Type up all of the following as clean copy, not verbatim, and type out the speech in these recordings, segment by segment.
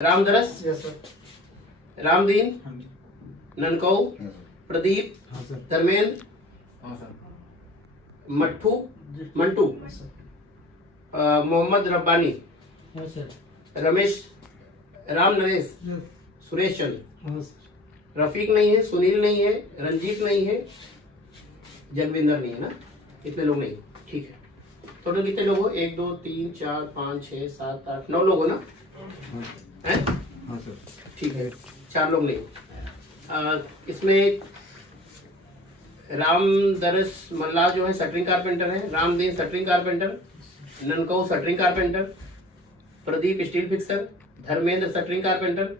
Ramdaras, yes sir. Ramdeen, हाँ जी। ननकऊ, हाँ प्रदीप, हाँ सर। धर्मेंद्र, हाँ सर। मट्ठू, मंटू, हाँ सर। मोहम्मद रब्बानी, हाँ सर। रमेश, राम नरेश, यस। सुरेश चंद्र, हाँ सर। रफीक नहीं है, सुनील नहीं है, रंजीत नहीं है, जगविंदर नहीं है ना, इतने लोग नहीं। ठीक है, टोटल कितने लोग हो? 1 2 3 4 5 6 7 8 9 लोग हो ना? हैं? हाँ सर। ठीक है, 4 लोग नहीं। इसमें रामदरस मल्ला जो है शटरिंग कारपेंटर है, Ramdeen shuttering carpenter, Nankau shuttering carpenter, Pradeep steel fixer, Dharmendra shuttering carpenter,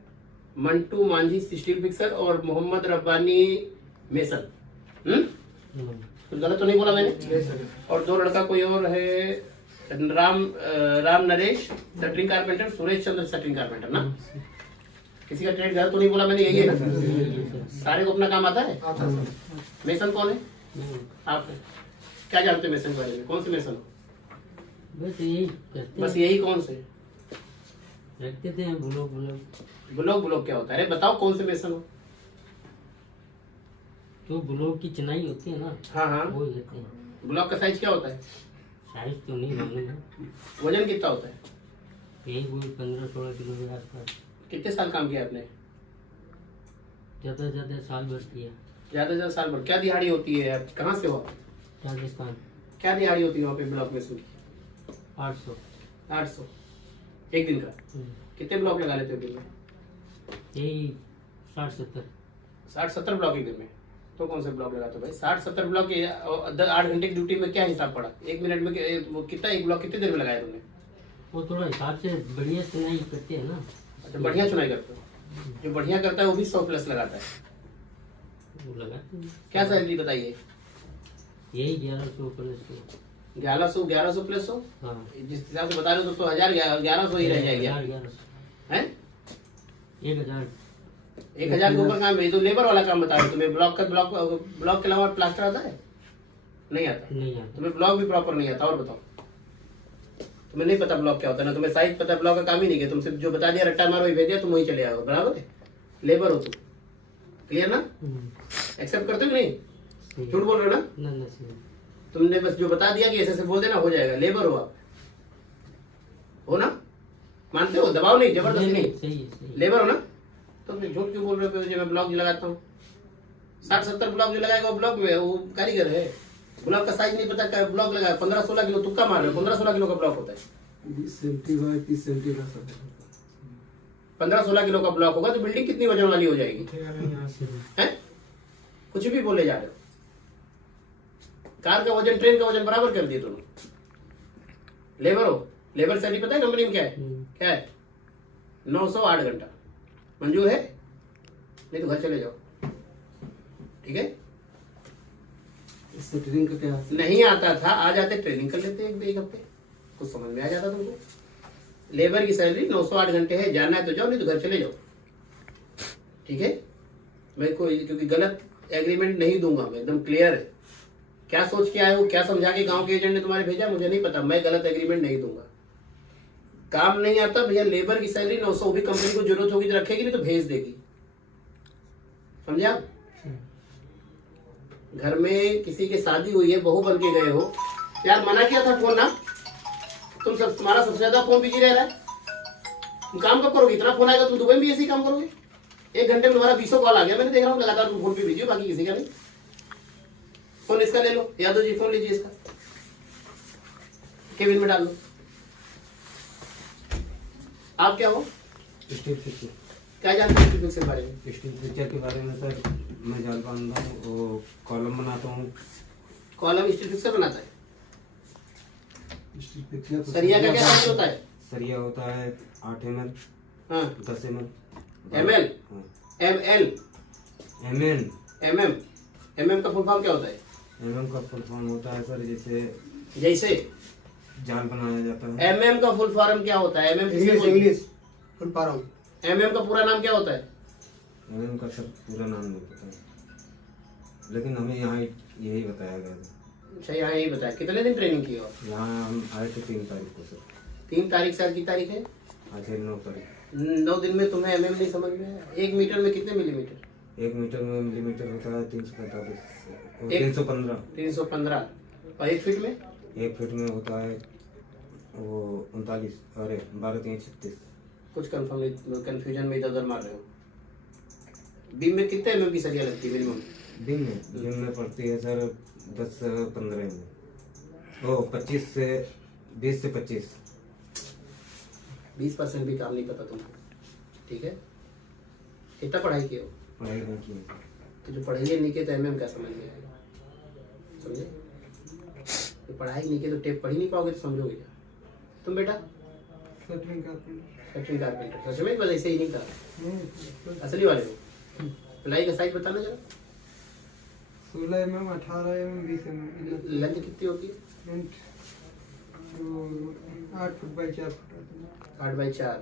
Mantu Manjhi steel fixer और मोहम्मद रब्बानी मेसन। कुछ गलत तो नहीं बोला मैंने? Yes sir. और 2 लड़का कोई और है, Ram Naresh shuttering carpenter, Suresh Chandra shuttering carpenter ना। किसी का ट्रेड गलत तो नहीं बोला मैंने? यही है ना? सारे को अपना काम आता है। आता सर। मेसन कौन है? आप क्या जानते हैं मेसन के बारे में? कौन से मेसन? बस यही करते बस यही कौन से? रखते थे ब्लॉक ब्लॉक क्या होता है? अरे बताओ कौन से मेसन हो? जो ब्लॉक की चिनाई होती है ना, हाँ हाँ, वो कहते हैं। ब्लॉक का साइज क्या होता है? साइज तो नहीं मालूम है, वजन कितना होता है? यही कोई 15-16 किलो के आसपास। कितने साल काम किया आपने? ज्यादा से ज्यादा साल भर किया। ज्यादा से ज्यादा साल भर। क्या दिहाड़ी होती है यार? कहाँ से हो? राजस्थान। क्या दिहाड़ी होती है वहाँ पे ब्लॉक मेसन की? 800। 800 एक दिन का? कितने ब्लॉक लगा लेते हो दिन में? यही 60-70। 60-70 ब्लॉक एक दिन में? तो कौन से ब्लॉक लगाते हो भाई? 60-70 ब्लॉक 8 घंटे की ड्यूटी में क्या हिसाब पड़ा? 1 मिनट में वो कितना, एक ब्लॉक कितने देर में लगाया तुमने? वो थोड़ा हिसाब से बढ़िया चिनाई करते हैं ना। अच्छा, बढ़िया चुनाई करते हो? जो बढ़िया करता है वो भी 100 प्लस लगाता है। वो लगाते हैं। क्या सैलरी बताइए? यही 1100 प्लस 1100 प्लस 100? हाँ। जिस हिसाब से बता रहे हो तो 1100 ही रह जाएगी। 1100। हैं? 1000। 1000 के ऊपर काम है? ये तो लेबर वाला काम बता रहे हो। तुम्हें ब्लॉक के अलावा प्लास्टर आता है? नहीं आता? नहीं आता। तुम्हें ब्लॉक भी प्रॉपर नहीं आता? और बताओ, तुम्हें नहीं पता ब्लॉक क्या होता है ना? तुम्हें साइज पता, ब्लॉक का काम ही नहीं किया। तुमसे जो बता दिया रट्टा मारो, भेज दिया, तुम वही चले आओ। बराबर है? लेबर हो तुम। क्लियर ना? एक्सेप्ट करते हो कि नहीं? झूठ बोल रहे हो ना? ना सही। तुमने बस जो बता दिया कि ऐसे बोल देना, हो जाएगा। लेबर हो आप, हो ना? मानते हो? दबाव नहीं, जबरदस्ती नहीं। सही है, सही है। लेबर हो ना? तो फिर झूठ क्यों बोल रहे हो? जो मैं ब्लॉक जो लगाता हूँ 60-70 ब्लॉक जो लगाएगा वो ब्लॉक में वो कारीगर है। ब्लॉक का साइज नहीं पता, ब्लॉक लगाया 15-16 किलो, तुक्का मार रहे हो। 15-16 किलो का ब्लॉक होता है। 20 सेंटी बाय 30 सेंटी का सर। 15-16 किलो का ब्लॉक होगा तो बिल्डिंग कितनी वजन वाली हो जाएगी? उठेगा नहीं यहाँ से। हैं? कुछ भी बोले जा रहे हो। कार का वजन ट्रेन का वजन बराबर कर दिए दोनों। लेबर हो, लेबर सैलरी पता है कंपनी में क्या है? क्या है? 900 8 घंटा। मंजूर है? नहीं तो घर चले जाओ। ठीक है? इससे ट्रेनिंग का क्या? नहीं आता था, आ जाते ट्रेनिंग कर लेते एक हफ्ते, कुछ समझ में आ जाता तुमको। लेबर की सैलरी 900 8 घंटे है। जाना है तो जाओ, नहीं तो घर चले जाओ। ठीक है? मैं कोई क्योंकि गलत एग्रीमेंट नहीं दूंगा, मैं एकदम क्लियर है। क्या सोच के आए हो, क्या समझा के गांव के एजेंट ने तुम्हारे भेजा, मुझे नहीं पता। मैं गलत एग्रीमेंट नहीं दूंगा। काम नहीं आता भैया, लेबर की सैलरी 900 भी कंपनी को जरूरत होगी तो रखेगी, नहीं तो भेज देगी। समझा? घर में किसी की शादी हुई है, बहू बन के गए हो यार, मना किया था फोन ना। तुम्हारा सबसे ज्यादा फोन बिजी रह रहा है। तुम काम कब करोगे? इतना फोन आएगा, तुम दुबई में भी ऐसे ही काम करोगे? 1 घंटे में तुम्हारा 20 कॉल आ गया, मैंने देख रहा हूँ लगातार। तुम फोन पे बिजी हो, बाकी किसी का नहीं। फोन इसका ले लो, यादव जी फोन लीजिए इसका, केबिन में डाल लो। आप क्या हो? Steel fixer. क्या जानते हैं फिक्स के बारे में? स्टील फिक्सर के बारे में सर मैं जान पाता हूँ, वो कॉलम बनाता हूँ। कॉलम स्टील फिक्सर बनाता है। सरिया सरिया का क्या साइज होता है? सरिया होता है 8 ml, हाँ, 10 ml। ML, ML, MM। MM का फुल फॉर्म क्या होता है? MM का फुल फॉर्म होता है सर जैसे जाल बनाया जाता है। MM का फुल फॉर्म क्या होता है? MM English full form. MM का पूरा नाम क्या होता है? MM का सर पूरा नाम नहीं पता है, लेकिन हमें यहाँ यही बताया गया था। अच्छा, यहाँ यही बताया। कितने दिन ट्रेनिंग की हो? यहाँ हम आए थे 3 तारीख को सर। 3 तारीख से आज की तारीख है? आज है 9 तारीख। 9 दिन में तुम्हें एमएम नहीं समझ में आया? 1 मीटर में कितने मिलीमीटर? 1 मीटर में मिलीमीटर होता है 345 और एक- 315। 315। और 1 फीट में? 1 फीट में होता है वो 39, अरे 12 3 36। कुछ कंफ्यूजन में इधर उधर मार रहे हो। बीम में कितने एमएम की सरिया लगती है मिनिमम? दिन में पड़ती है सर 10 से 15 में, ओ 25 से 20 से 25। 20% भी काम नहीं पता तुमको, ठीक है? कितना पढ़ाई किए हो? पढ़ाई नहीं की। तो जो पढ़ाई नहीं किए तो एमएम क्या समझ में आएगा? समझे? तो पढ़ाई नहीं किए तो टेप पढ़ ही नहीं पाओगे तो समझोगे क्या? तुम बेटा सेटरिंग का सेक्शन कारपेंटर सच में बस ऐसे ही नहीं कहा असली वाले हो। प्लाई का साइज बताना जरा। 16 mm 18 mm 20 mm लेंथ कितनी होती है? 8 foot by 4 foot 8x4।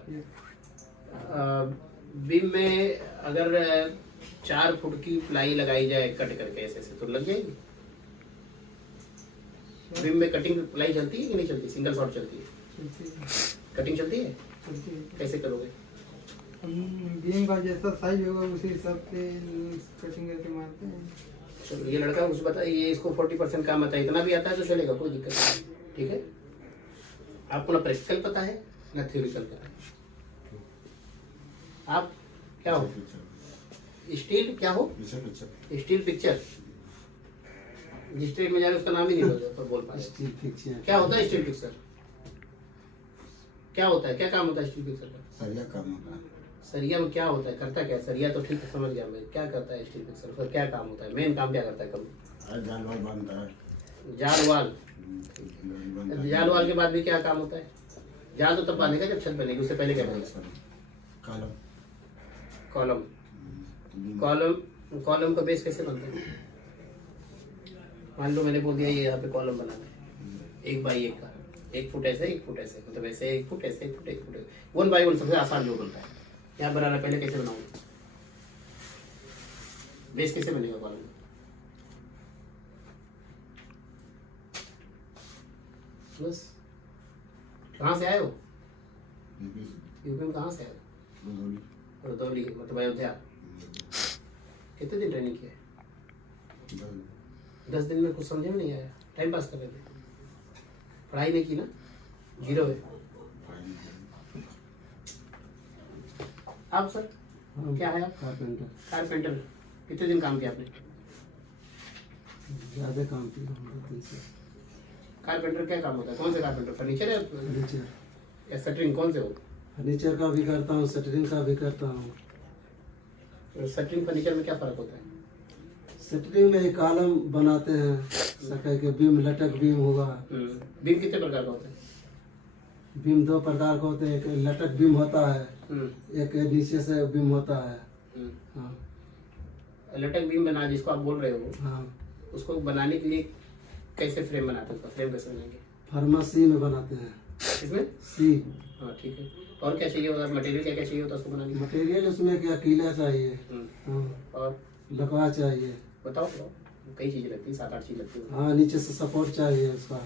Beam में अगर 4 फुट की प्लाई लगाई जाए कट करके ऐसे ऐसे तो लग जाएगी। बीम में कटिंग प्लाई चलती है कि नहीं चलती? सिंगल शॉट चलती है? कटिंग चलती है? कैसे करोगे? बीम का जैसा साइज होगा उसी हिसाब से कटिंग करके मारते हैं। चलो ये लड़का कुछ बता, ये इसको 40% काम आता है, इतना भी आता है तो चलेगा, कोई दिक्कत नहीं, ठीक है? आपको ना प्रैक्टिकल पता है ना थ्योरिकल पता है। आप क्या हो? स्टील क्या हो? Steel picture. जिस स्टील में जा रहे उसका नाम ही नहीं बोल पा रहे। स्टील पिक्चर क्या होता है स्टील पिक्चर? क्या होता है, क्या काम होता है स्टील पिक्चर का? सरिया काम होता है। सरिया में क्या होता है, करता क्या है? सरिया तो ठीक है समझ गया मैं, क्या करता है स्टील पिक्चर का? क्या काम होता है, मेन काम क्या करता है? कब जाल वाल बांधता है। जाल वाल, बांधता है। जाल वाल के बाद भी क्या काम होता है? जाल तो तब बनेगा जब छत बनेगी, उससे पहले क्या बनेगा? कॉलम। कॉलम। कॉलम का बेस कैसे बनता है? मान लो मैंने बोल दिया ये यहाँ पे कॉलम बनाना है 1 बाई 1 का, 1 फुट ऐसे 1 फुट ऐसे, मतलब ऐसे 1 फुट ऐसे 1 फुट 1 फुट 1 बाई 1 सबसे आसान जो बनता है। यहाँ बनाना पहले कैसे बनाऊंगा? बेस कैसे बनेगा कॉलम? बस। कहाँ से आए हो? यूपी में कहाँ से आए हो? रुदौली, मतलब अयोध्या। कितने दिन ट्रेनिंग किया है? 10 दिन में कुछ समझ में नहीं आया, टाइम पास कर रहे थे, पढ़ाई नहीं की ना, 0 है। आप सर क्या है? आप कारपेंटर। कारपेंटर। कितने दिन काम किया आपने? ज़्यादा काम किया हम 2 दिन से। कारपेंटर क्या काम होता है? कौन से कारपेंटर? फर्नीचर है फर्नीचर या शटरिंग, कौन से हो? फर्नीचर का भी करता हूँ, शटरिंग का भी करता हूँ। शटरिंग फर्नीचर में क्या फर्क होता है? शटरिंग में एक कॉलम बनाते हैं, सके के बीम, लटक बीम होगा। बीम कितने प्रकार का होता है? बीम 2 प्रकार का होते हैं, एक लटक बीम होता है, एक नीचे से बीम होता है। हाँ लटक बीम बना जिसको आप बोल रहे हो, हाँ, उसको बनाने के लिए कैसे फ्रेम बनाते हैं? उसका फ्रेम कैसे बनाएंगे? फार्मेसी में बनाते हैं। इसमें सी हाँ ठीक है। और क्या चाहिए होता है? मटेरियल क्या क्या चाहिए होता है उसको बनाने के लिए? मटेरियल उसमें क्या, कीला चाहिए, हाँ, और लकवा चाहिए, बताओ कई चीजें लगती है, 7-8 चीज लगती है। हाँ, नीचे से सपोर्ट चाहिए उसका।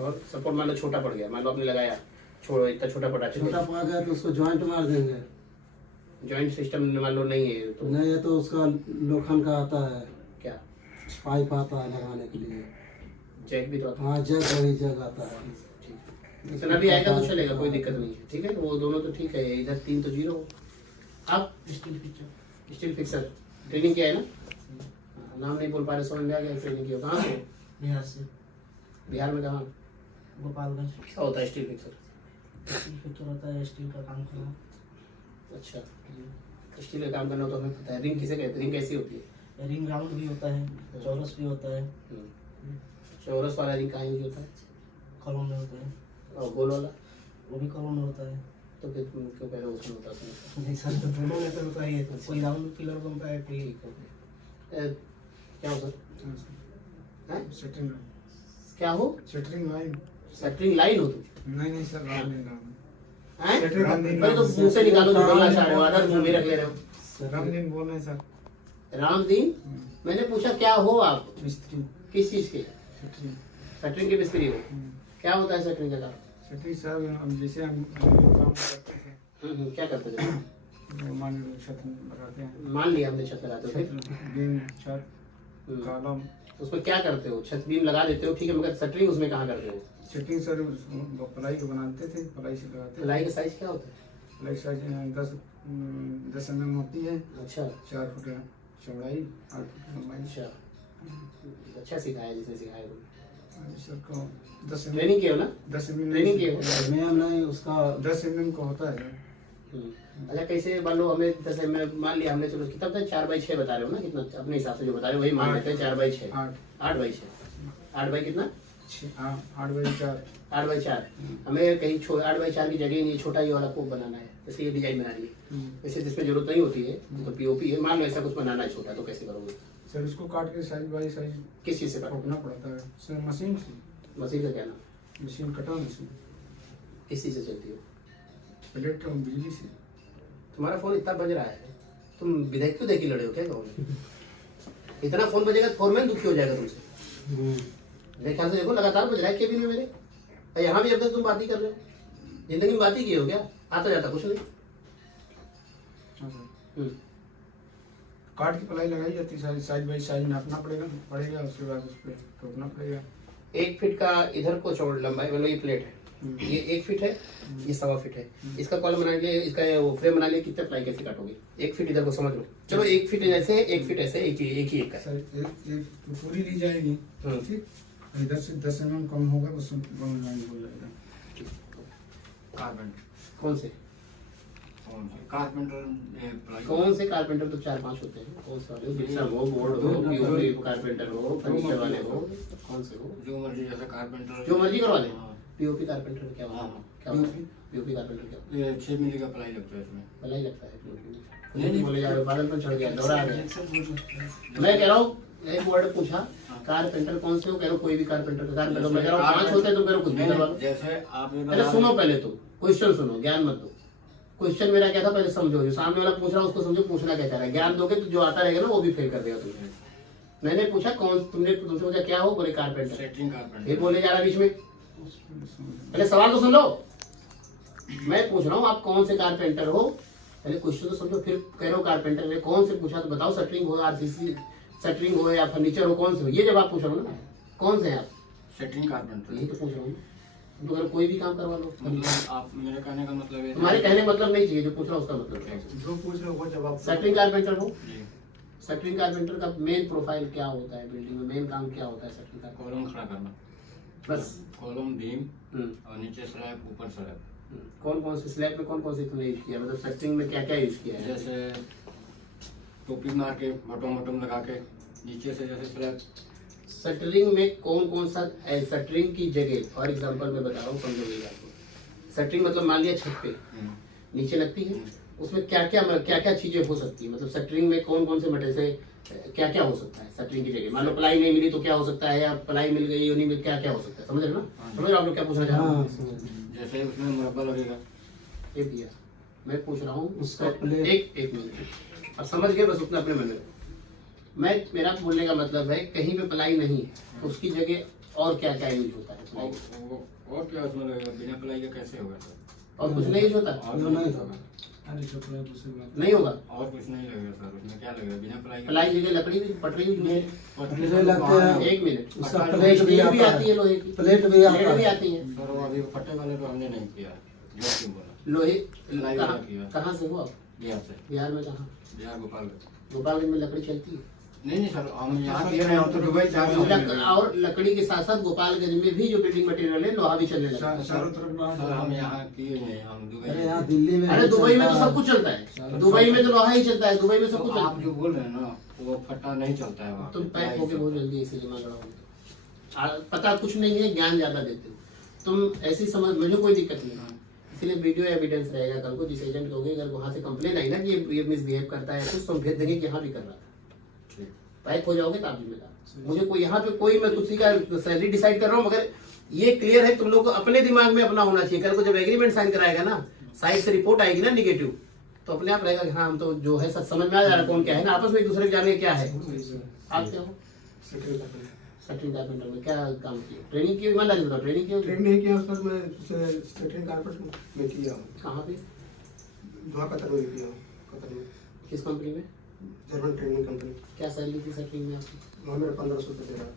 और सपोर्ट मान लो छोटा पड़ गया, मान लो आपने लगाया, छोड़ो इतना छोटा पड़ा, छोटा पड़ गया तो उसको जॉइंट मार देंगे। जॉइंट सिस्टम मान लो नहीं है तो नहीं है तो उसका लोखंड का आता है, क्या पाइप आता है लगाने के लिए। जैक भी तो आता हाँ, जग वही जग आता है। है। ठीक है, इतना भी आएगा तो चलेगा, कोई दिक्कत नहीं है, ठीक है? तो वो दोनों तो ठीक है, इधर 3 तो 0 हो। आप स्टील फिक्सर ट्रेनिंग किया है ना? नाम नहीं बोल पा रहे, समझ में आ गया ट्रेनिंग किया। कहाँ से? बिहार से, बिहार में कहाँ? गोपालगंज। क्या होता है स्टील फिक्सर? स्टील फिक्सर होता है स्टील का काम करना। अच्छा, स्टील का काम करना तो हमें पता है। रिंग किसे कहते हैं? रिंग कैसी होती है? रिंग राउंड भी होता है, चौरस भी होता है, चौरस वाला रिंग कहाँ यूज होता है? कॉलम में होता है, और गोल वाला वो भी कॉलम में होता है। तो फिर तुम क्यों कह रहे हो उसमें होता है? नहीं सर, तो दोनों में तो होता ही है, कोई राउंड पिलर बनता है, कोई ठीक है। क्या हो सर? हैं? शटरिंग क्या हो? लाइन। सेटरिंग लाइन हो तुम? नहीं सर, हैं? रामदीन पहले तो मुंह से निकालो जो बोलना चाह रहे हो, आधा मुंह में रख ले रहे हो। रामदीन बोल रहे हैं सर। रामदीन, मैंने पूछा क्या हो आप? मिस्त्री। किस चीज के? शटरिंग। सेटरिंग के मिस्त्री हो? क्या होता है सेटरिंग का काम? शटरिंग साहब, हम जैसे हम काम करते हैं क्या करते थे? मान लो छत लगाते हैं, मान लिया हमने छत लगाते हो, फिर बीम छत हम्म। कॉलम उसमें क्या करते हो? छत बीम लगा देते हो ठीक है, मगर शटरिंग उसमें कहाँ करते हो? सेटिंग सर प्लाई को बनाते थे, प्लाई से लगाते थे। प्लाई का साइज क्या होता है? प्लाई साइज 10 mm होती है, अच्छा 4 फुट चौड़ाई, 8 फुट लंबाई। अच्छा अच्छा सिखाया जिसने सिखाया तुमने। सर को 10 mm ट्रेनिंग किए हो ना? 10 mm ट्रेनिंग किए हो? मैम नहीं उसका 10 mm का होता है। अच्छा कैसे मान लो हमें जैसे मैं मान लिया हमने, चलो कितना था 4x6 बता रहे हो ना, कितना अपने हिसाब से जो बता रहे हो वही मान लेते हैं 4x6। 8 8 बाई कितना? 8 बाई 4। 8x4। हमें कहीं 8x4 की जगह नहीं, छोटा ये वाला कोप बनाना है, जैसे ये डिजाइन बना रही है, वैसे जिसमें जरूरत नहीं होती है तो पीओपी है, मान लो ऐसा कुछ बनाना है छोटा, तो कैसे करोगे? सर इसको काट के साइज बाई साइज किस चीज से काटोगे? ठोकना पड़ता है सर, मशीन से, मशीन का क्या नाम? मशीन कटा मशीन, किस चीज से चलती हो? प्लेट का बिजली से। तुम्हारा फोन इतना बज रहा है, तुम विधायक क्यों देखी लड़े हो क्या गाँव में? इतना फोन बजेगा तो फोरमैन दुखी हो जाएगा तुमसे। मेरे ख्याल से देखो लगातार बज रहा है केबिन में मेरे, और यहाँ भी अब तक तुम बात ही कर रहे हो। जिंदगी में बात ही किए हो क्या? आता जाता कुछ नहीं। हाँ सर, काट की प्लाई लगाई जाती है, साइज बाई साइज नापना पड़ेगा, उसके बाद उस पर ठोकना पड़ेगा। 1 फीट का इधर को चौड़ लंबाई, मतलब ये प्लेट है, ये 1 फीट है, ये 1.25 फीट है। इसका कॉलम बनाने के लिए, इसका वो फ्रेम बनाने के लिए कितने प्लाई कैसे काटोगे? 1 फीट इधर को समझ लो, चलो 1 फीट ऐसे, 1 फीट ऐसे, एक ही एक का। सर एक पूरी ली जाएगी, ठीक, इधर से 10 mm कम होगा, बस बोल जाएगा। कारपेंटर कौन से कारपेंटर? तो 4-5 होते हैं। कौन से वाले? जिप्सम हो, बोर्ड हो, पीओपी कारपेंटर हो, फर्नीचर वाले हो, कौन से हो? जो मर्जी, जैसे कारपेंटर जो मर्जी करवा ले। हाँ। पीओपी कारपेंटर क्या होता है? हाँ। क्या होता है पीओपी कारपेंटर? क्या होता है? ये 6 मिली का प्लाई लगता है इसमें। भला ही लगता है POP में। नहीं, नहीं। बोले जा रहे हो, बादल पर चढ़ गया, दौड़ा आ गया। मैं कह रहा हूँ एक वर्ड पूछा, कारपेंटर कौन से हो? कह रहा हूँ कोई भी कारपेंटर का कारपेंटर। मैं कह रहा हूँ 5 होते हैं, तुम कह रहे हो कुछ भी करवा लो। जैसे आप ये अरे सुनो पहले, तुम क्वेश्चन सुनो, ज्ञान मत दो। क्वेश्चन मेरा क्या था पहले समझो, जो सामने वाला पूछ रहा है उसको समझो, पूछना क्या चाह रहा है। ज्ञान दोगे तो जो आता रहेगा ना वो भी फेल कर देगा तुम्हें। मैंने पूछा कौन, तुमसे पूछा क्या हो? बोले कारपेंटर। Setting carpenter. फिर बोले जा रहा बीच में, पहले सवाल तो सुन लो। मैं पूछ रहा हूँ आप कौन से कारपेंटर हो, पहले क्वेश्चन तो समझो, फिर कह रहे हो कारपेंटर ने कौन से पूछा तो बताओ, शटरिंग हो, RCC शटरिंग हो या फर्नीचर हो, कौन से हो? ये जब आप पूछ रहे हो ना, कौन से हैं आप? Setting carpenter. यही तो पूछ रहा हूँ। तो अगर कोई भी काम करवा लो, मतलब आप, मेरे कहने का मतलब ये तुम्हारे कहने का मतलब नहीं चाहिए, जो पूछ रहा हूँ उसका मतलब है। जो पूछ रहे हो वो जवाब। शटरिंग कारपेंटर हो, जी। शटरिंग कारपेंटर का मेन प्रोफाइल क्या होता है? बिल्डिंग में मेन काम क्या होता है शटरिंग का? कॉलम खड़ा करना, बस। कॉलम बीम हम्म। और नीचे स्लैब, ऊपर स्लैब। कौन कौन से स्लैब में कौन कौन से तुमने यूज किया? मतलब शटरिंग में क्या क्या यूज किया है? जैसे टोपी मार के, बटम बटम लगा के, नीचे से जैसे स्लैब। शटरिंग में कौन कौन सा शटरिंग की जगह, फॉर एग्जांपल मैं बता रहा हूँ, समझो मेरी बात को। शटरिंग मतलब मान लिया छत पे नीचे लगती है, उसमें क्या क्या चीजें हो सकती है? मतलब शटरिंग में कौन कौन से मटेरियल से क्या क्या हो सकता है शटरिंग की जगह? मान लो प्लाई नहीं मिली तो क्या हो सकता है, या प्लाई मिल गई नहीं मिली, क्या क्या हो सकता है? समझ रहे हो ना? समझ रहे हो आप लोग क्या पूछना चाह रहे हो? जैसे उसमें मुरब्बा लगेगा। ये दिया मैं पूछ रहा हूँ उसका उसका एक मिनट, अब समझ गए बस उतना अपने मन में। मैं, मेरा बोलने का मतलब है कहीं पे प्लाई नहीं है तो उसकी जगह और क्या क्या यूज होता है प्लाई का? और क्या उसमें लगेगा? बिना प्लाई का कैसे होगा सर? और कुछ नहीं यूज होता? जो नहीं होगा। नहीं होगा। और कुछ नहीं लगेगा सर, उसमें क्या लगेगा बिना प्लाई का? प्लाई जगह लकड़ी की पटरी यूज होती है। पटरी लगते हैं। एक मिनट, उसका प्लेट प्लेट भी भी आता आती है, लोहे की प्लेट भी आता है। आती है। सर वो अभी फटे वाले तो हमने नहीं किया, जो क्यों बोला। लोहे प्लाई वाला किया। कहाँ से हो आप? बिहार से। बिहार में कहाँ? बिहार गोपालगंज। गोपालगंज में लकड़ी चलती है? नहीं नहीं सर, हम यहाँ किए रहे हैं, हम तो दुबई जा रहे हैं। और लकड़ी के साथ साथ गोपालगंज में भी जो बिल्डिंग मटेरियल है लोहा भी चलने लगा है। चारों तरफ सर हम यहाँ किए नहीं, हम दुबई। अरे यहाँ दिल्ली में अरे दुबई में तो सब कुछ चलता है, दुबई में तो लोहा ही चलता है, दुबई में सब तो कुछ चलता आप है। जो बोल रहे हैं ना वो फटा नहीं चलता है वहाँ। तुम पैक होके बहुत जल्दी इसीलिए मांग रहा हूँ। पता कुछ नहीं है, ज्ञान ज्यादा देते हो तुम, ऐसी समझ, मुझे कोई दिक्कत नहीं है। इसलिए वीडियो एविडेंस रहेगा कल को, जिस एजेंट कहोगे अगर वहाँ से कंप्लेन आई ना कि ये मिसबिहेव करता है कुछ, तो हम भेज देंगे कि यहाँ भी कर रहा था। पैक हो जाओगे तो आप जिम्मेदार। मुझे कोई यहाँ पे कोई, मैं किसी का सैलरी डिसाइड कर रहा हूँ, मगर ये क्लियर है तुम लोग को अपने दिमाग में अपना होना चाहिए। कल को जब एग्रीमेंट साइन कराएगा ना, साइड से रिपोर्ट आएगी ना निगेटिव, तो अपने आप रहेगा कि हाँ हम तो जो है सब समझ में आ जा रहा कौन क्या है ना, आपस में एक दूसरे को जाने क्या है। आप क्या हो? शटरिंग कारपेंटर में क्या काम किया? ट्रेनिंग की? ईमानदारी बताओ, ट्रेनिंग की? ट्रेनिंग नहीं किया सर, मैं सेटिंग कारपेंटर में किया हूँ। कहाँ पे? वहाँ कतर में किया, कतर में किस कंपनी में? German training company. क्या सैलरी थी सेटिंग में आपकी? वहाँ मेरा 1500 रुपये दे रहा था,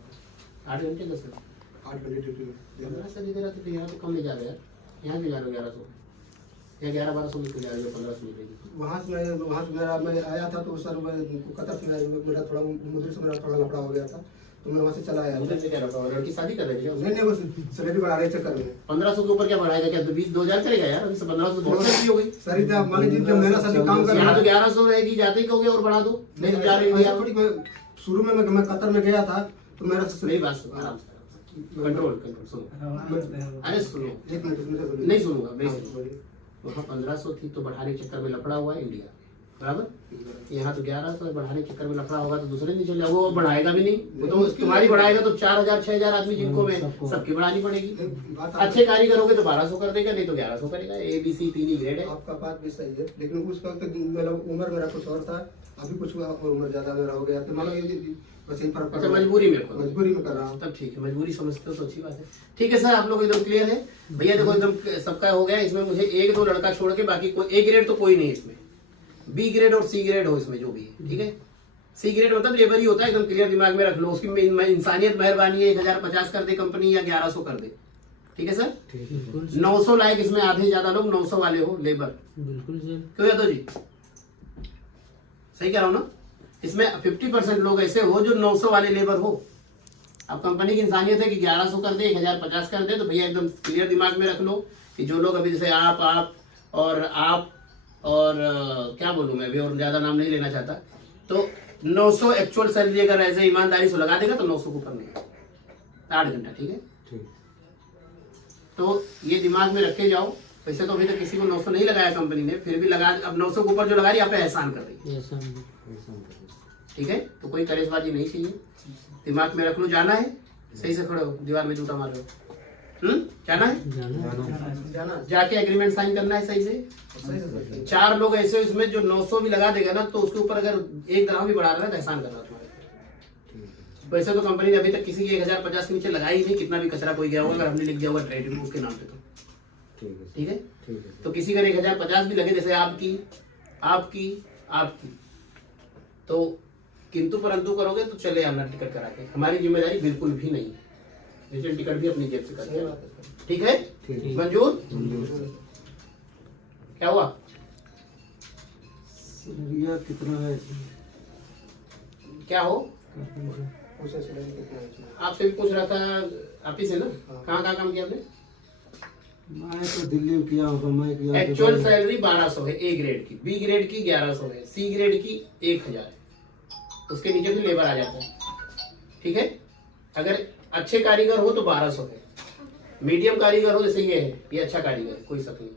8 घंटे 10 घंटे 8 घंटे ड्यूटी में दे रहा 15 सैलरी दे रहा था, तो यहाँ तो कम ले जा रहे यार। यहाँ क्यों जा रहे हो 1100? या 11-1200 में क्यों जा रहे हो? 1500 मिलेगी। वहाँ से मैं आया था तो सर कतर से मेरा थोड़ा मुझे से मेरा थोड़ा लफड़ा हो गया था, तो मैं वहाँ से चला आया। मुझे से क्या रखा हुआ? लड़की शादी कर रही है क्या? नहीं नहीं, वो सैलरी बढ़ा रहे चक्कर में 1500 के ऊपर क्या बढ़ाएगा? क्या तो 20-2000 करेगा यार? अभी से 1500 बहुत सैलरी हो गई। सर इतना आप मान लीजिए जब मेरा साथी काम कर रहा यहाँ तो है 1100 रहेगी, जाते ही कहोगे और बढ़ा दो। नहीं तो जा रही ऐसा है थोड़ी शुरू में मैं कतर में गया था तो मेरा मेरी बात सुनो, आराम से कंट्रोल सुनो। अरे सुनो, एक मिनट नहीं सुनूंगा, नहीं सुनूंगा। वहाँ 1500 थी तो बढ़ाने के चक्कर में लफड़ा हुआ है इंडिया, बराबर। यहाँ तो 1100 बढ़ाने के चक्कर में लफड़ा होगा तो दूसरे नहीं चले, वो बढ़ाएगा भी नहीं। वो तो तुम्हारी बढ़ाएगा तो 4000-6000 आदमी जिनको में सबकी बढ़ानी पड़ेगी। अच्छे कारीगर होगे तो 1200 कर देगा, नहीं तो 1100 करेगा। ABC 3 ही ग्रेड है। आपका बात भी सही है, लेकिन उस वक्त मतलब उम्र मेरा कुछ और था, अभी कुछ हुआ और उम्र ज्यादा मेरा हो गया तो मतलब ये बस इन फर्क अच्छा, मजबूरी में करो। मजबूरी में कर रहा हूँ। तब ठीक है, मजबूरी समझते हो तो अच्छी बात है। ठीक है सर, आप लोग एकदम क्लियर है भैया। देखो एकदम सबका हो गया। इसमें मुझे 1-2 लड़का छोड़ के बाकी कोई A ग्रेड तो कोई नहीं है इसमें। B ग्रेड और C ग्रेड हो इसमें जो भी है, ठीक है। C ग्रेड मतलब लेबर ही होता है, एकदम क्लियर दिमाग में रख लो। उसकी इंसानियत मेहरबानी है, 1050 कर दे कंपनी या 1100 कर दे, ठीक है सर। 900 लायक इसमें आधे ज्यादा लोग 900 वाले हो लेबर। बिल्कुल सर। क्यों यादव जी, सही कह रहा हूँ ना? इसमें 50% लोग ऐसे हो जो 900 वाले लेबर हो। अब कंपनी की इंसानियत है कि 1100 कर दे, 1050 कर दे, तो भैया एकदम क्लियर दिमाग में रख लो कि जो लोग अभी जैसे आप और क्या बोलूं मैं, अभी और ज्यादा नाम नहीं लेना चाहता, तो 900 एक्चुअल सैलरी अगर ऐसे ईमानदारी से लगा देगा तो 900 के ऊपर नहीं, 8 घंटा, ठीक है। तो ये दिमाग में रखे जाओ। वैसे तो अभी तक किसी को 900 नहीं लगाया कंपनी ने, फिर भी लगा, अब 900 के ऊपर जो लगा रही है आप पे एहसान कर रही है, ऐसा ठीक है। तो कोई कलेशबाजी नहीं चाहिए, दिमाग में रख लो। जाना है, सही से खड़े हो, दीवार में जूता मार रहे हो, जाना है, जाना जाके एग्रीमेंट साइन करना है सही से। 4 लोग ऐसे इसमें जो 900 भी लगा देगा ना, तो उसके ऊपर अगर 1 दराम भी बढ़ा रहा है तो एहसान करना तुम्हारे। वैसे तो कंपनी ने अभी तक किसी की 1050 के नीचे लगाई ही नहीं, कितना भी कचरा कोई गया होगा, अगर हमने लिख दिया होगा ट्रेड उसके नाम पे तो ठीक है। तो किसी का 1050 भी लगे, जैसे आपकी तो किंतु परंतु करोगे तो चले आना टिकट करा के, हमारी जिम्मेदारी बिल्कुल भी नहीं है। रिटर्न टिकट भी अपनी जेब से करके, ठीक है। मंजूर? क्या हुआ? सैलरी कितना है? क्या हो? पूछे सैलरी कितना है इसमें? आपसे भी पूछ रहा था, आप ही से ना? कहाँ काम किया आपने? मैं तो दिल्ली में किया हूँ, मैं किया। एक्चुअल सैलरी 1200 है A ग्रेड की, B ग्रेड की 1100 है, C ग्रेड की 1000 है। उसके नीचे भी लेबर आ जाता है, ठीक है। अगर अच्छे कारीगर हो तो 1200 है, मीडियम कारीगर हो जैसे ये अच्छा कारीगर, कोई शक नहीं,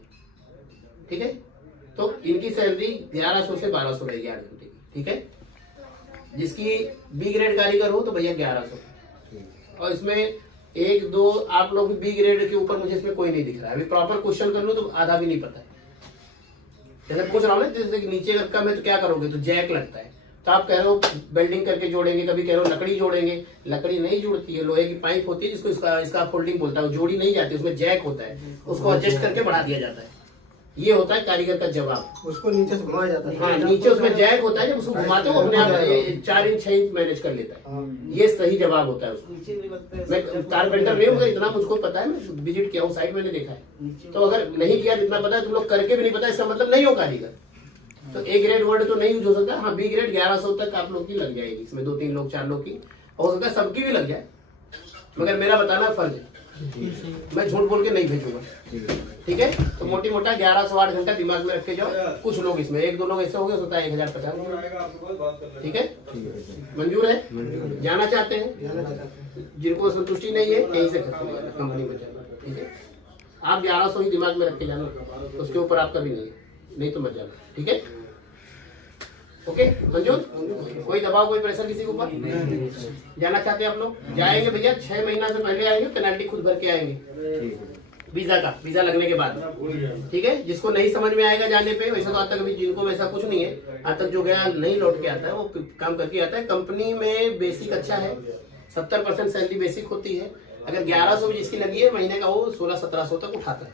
ठीक है। तो इनकी सैलरी 1100 से 1200 रहेगी 8 घंटे की, ठीक है। जिसकी B ग्रेड कारीगर हो तो भैया 1100। और इसमें 1-2 आप लोग B ग्रेड के ऊपर, मुझे इसमें कोई नहीं दिख रहा है। अभी प्रॉपर क्वेश्चन कर लो तो आधा भी नहीं पता है। जैसे पूछ रहा हूँ ना, जैसे कि नीचे अगर कम है तो क्या करोगे, तो जैक लगता है, तो आप कह रहे हो वेल्डिंग करके जोड़ेंगे, कभी कह रहे हो लकड़ी जोड़ेंगे, लकड़ी नहीं जुड़ती है, लोहे की पाइप होती है जिसको इसका फोल्डिंग बोलता है, जोड़ी नहीं जाती, उसमें जैक होता है, उसको एडजस्ट करके बढ़ा दिया जाता है। ये होता है कारीगर का जवाब। उसको नीचे से घुमाया जाता है। हाँ, नीचे उसमें जैक होता है, जब उसको घुमाते हो अपने आप 4 इंच 6 इंच मैनेज कर लेता है। ये सही जवाब होता है उसको। मैं कारपेंटर नहीं हूँ, इतना मुझको पता है, मैं विजिट किया हूँ, साइट मैंने देखा है। तो अगर नहीं किया जितना पता है, तुम लोग करके भी नहीं पता, इसका मतलब नहीं हो कारीगर। तो A ग्रेड वर्ड तो नहीं यूज हो सकता। हाँ, B ग्रेड 1100 तक आप लोग की लग जाएगी, इसमें 2-3 लोग 4 लोग की हो सकता है, सबकी भी लग जाए, मगर मेरा बताना फर्ज है, मैं झूठ बोल के नहीं भेजूंगा, ठीक है। तो मोटी मोटा 1100 8 घंटा दिमाग में रख के जाओ। कुछ लोग इसमें 1-2 लोग ऐसे हो गए, होता है 1050, ठीक है। मंजूर है? जाना चाहते हैं? जिनको संतुष्टि नहीं है यहीं से कंपनी में जाना, ठीक है। आप 1100 ही दिमाग में रख के जाना, उसके ऊपर आपका भी नहीं तो मत जाना, ठीक है। ओके मंजूर? कोई दबाव, कोई प्रेशर किसी के ऊपर? जाना चाहते हैं आप लोग? जाएंगे भैया, 6 महीना से पहले आएंगे, पेनल्टी खुद भर के आएंगे वीजा लगने के बाद, ठीक है। जिसको नहीं समझ में आएगा जाने पे, वैसे तो आज तक अभी जिनको वैसा कुछ नहीं है, आज तक जो गया नहीं लौट के आता है, वो काम करके आता है। कंपनी में बेसिक अच्छा है, 70% सैलरी बेसिक होती है। अगर 1100 भी जिसकी लगी है, महीने का वो 1600-1700 तक उठाता है,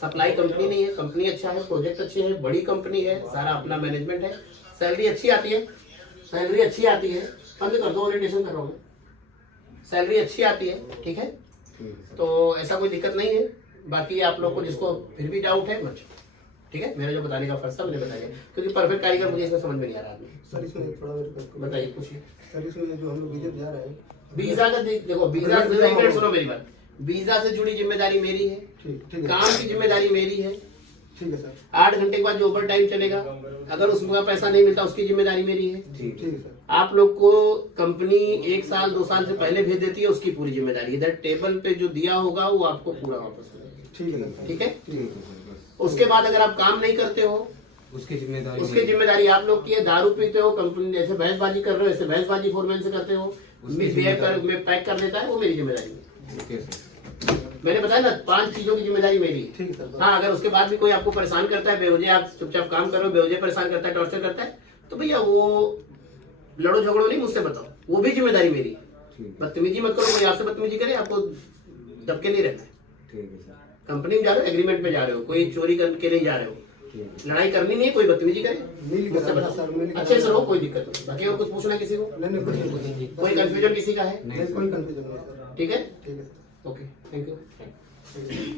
सप्लाई कंपनी नहीं है, कंपनी अच्छा है, प्रोजेक्ट अच्छे है, बड़ी कंपनी है, सारा अपना मैनेजमेंट है, सैलरी अच्छी आती है, सैलरी अच्छी आती है। बंद कर दो, ओरिएंटेशन कर रहा हूँ मैं। सैलरी अच्छी आती है, ठीक है, ठीक है सर। तो ऐसा कोई दिक्कत नहीं है। बाकी आप लोग को जिसको फिर भी डाउट है मत, ठीक है, मेरा जो बताने का फर्ज था मैंने बताया, क्योंकि परफेक्ट कारीगर मुझे इसमें समझ में नहीं आ रहा है। सर इसमें थोड़ा बताइए, पूछिए। सर इसमें जो हम लोग विजिट जा रहे हैं वीजा का देखो, वीजा से एक मिनट सुनो मेरी बात, वीजा से जुड़ी जिम्मेदारी मेरी है, ठीक है काम की जिम्मेदारी मेरी है। ठीक है सर 8 घंटे के बाद जो ओवर टाइम चलेगा, अगर उसका पैसा नहीं मिलता उसकी जिम्मेदारी मेरी है। ठीक ठीक है सर आप लोग को कंपनी 1 साल 2 साल से पहले भेज देती है, उसकी पूरी जिम्मेदारी। इधर टेबल पे जो दिया होगा वो आपको पूरा वापस मिलेगा, ठीक है सर ठीक है। ठीक है सर, बस उसके बाद अगर आप काम नहीं करते हो, उसकी जिम्मेदारी उसकी जिम्मेदारी आप लोग की है। दारू पीते हो, कंपनी जैसे बहसबाजी कर रहे हो, ऐसे बहसबाजी फोरमैन से करते हो, मिसबिहेव कर में पैक कर देता है, वो मेरी जिम्मेदारी है। Okay sir. मैंने बताया ना 5 चीजों की जिम्मेदारी मेरी है। ठीक है सर हाँ, अगर उसके बाद भी कोई आपको परेशान करता है, बेवजह आप चुपचाप काम कर रहे हो, बेवजह परेशान करता है, टॉर्चर करता है, तो भैया वो लड़ो झगड़ो नहीं, मुझसे बताओ, वो भी जिम्मेदारी मेरी है। ठीक है बदतमीजी मत करो, कोई आपसे बदतमीजी करे, आपको दबके नहीं रहना है। ठीक है सर। कंपनी में जा रहे हो, एग्रीमेंट में जा रहे हो, कोई चोरी करके नहीं जा रहे हो, ठीक है लड़ाई करनी नहीं है, कोई बदतमीजी करे मिल मुझसे कर बताओ। सर मिल कर अच्छे से रहो, कोई दिक्कत नहीं। बाकी और कुछ पूछना है किसी को? नहीं कुछ नहीं कोई कंफ्यूजन किसी का है? नहीं नहीं सर। कोई कंफ्यूजन नहीं है सर ठीक है, ठीक है ओके, थैंक यू। ठीक है